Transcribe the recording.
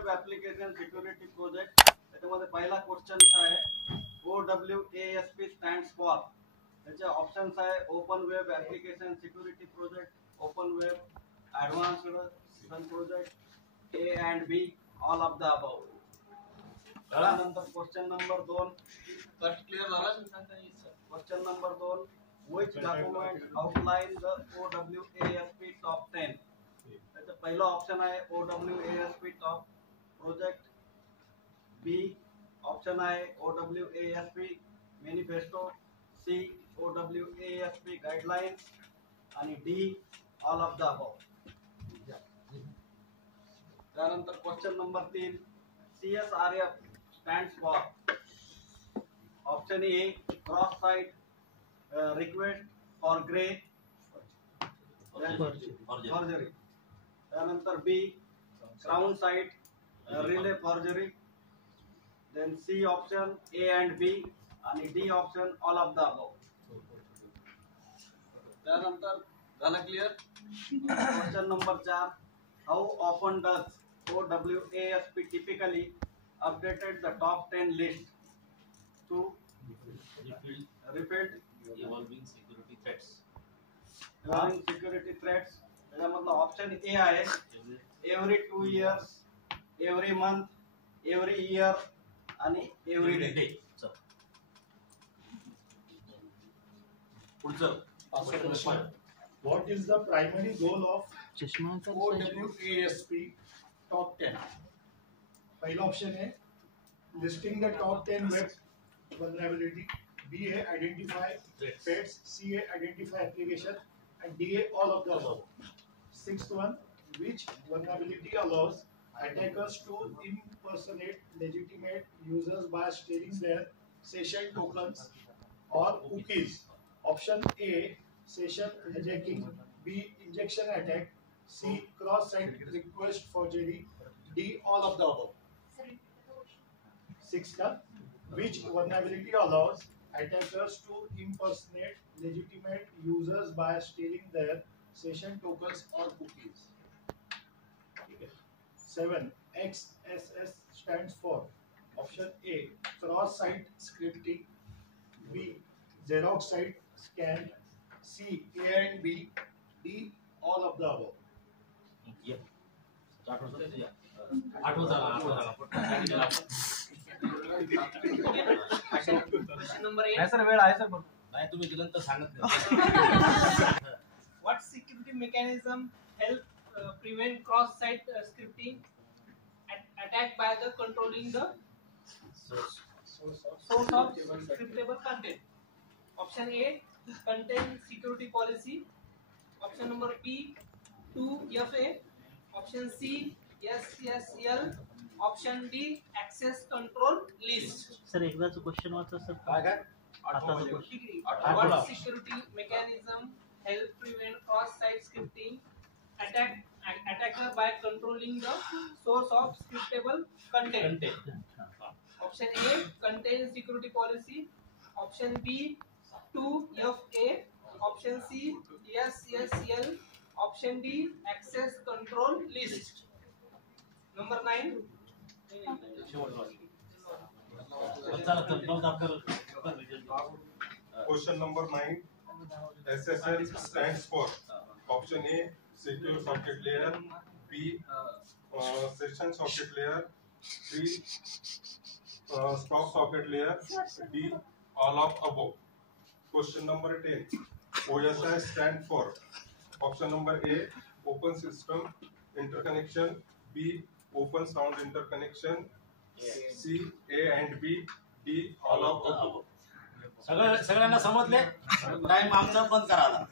Web application security project त्याच्यामध्ये पहिला question आहे OWASP स्टँड्स फॉर. त्याचे ऑप्शन्स आहे open web application security project, open web advanced project, A and B, all of the above. त्यानंतर question number 2 first clear झाला. Question number 2, which document outline the OWASP top 10. त्याचं पहिलं option आहे OWASP top project, B option आहे OWASP manifesto, C OWASP guidelines आणि D all of the above. त्यानंतर question number 3, CSRF stands for. Option A cross site request for grey forgery. त्यानंतर B crown site relay forgery. Then C option A and B आणि D option all of the above. त्यानंतर झाला clear. Question number 4, how often does OWASP typically updated the top 10 list to refilled evolving security threats. evolving security threats. त्याच्यामधला option A आहे every 2 years, every month, every year आणि every day. पुढचं What is the primary goal of OWASP top 10? पहिला option है listing the top 10 web vulnerability, B है identify threats, C है identify application and D है all of the above. Sixth one, which vulnerability allows attackers to impersonate legitimate users by stealing their session tokens or cookies. Option A, session hijacking, B, injection attack, C, cross-site request forgery, D, all of the above. Sixth one, which vulnerability allows attackers to impersonate legitimate users by stealing their session tokens or cookies. 7, XSS stands for. Option A, cross-site scripting, B, Xerox site scan, C, A and B, D, all of the above. Question number 8. Sir वेळ आहे sir पण नाही तुम्ही दिलं तर सांगत नाही. What security mechanism help prevent cross-site scripting attack by the controlling the source of scriptable content? Option A, content security policy. Option number B, 2FA. Option C, SSL. Option D, access control list. Sir एकदाच question वाचा sir. काय आताचा question. What security mechanism help prevent cross-site scripting attacker by controlling the source of scriptable content? Option A, content security policy. Option B, 2FA. Option C, SSL. Option D, access control list. Number 9. Question number 9, SSL stands for. Option A, secure socket layer, B, session socket layer, C, stop socket layer, D, all of above. Question number 10, OSI stands for. Option number A, open system interconnection, B, open sound interconnection, C, A and B, D, all of above. सगळ्यांना समजले. Time आमचा बंद करा.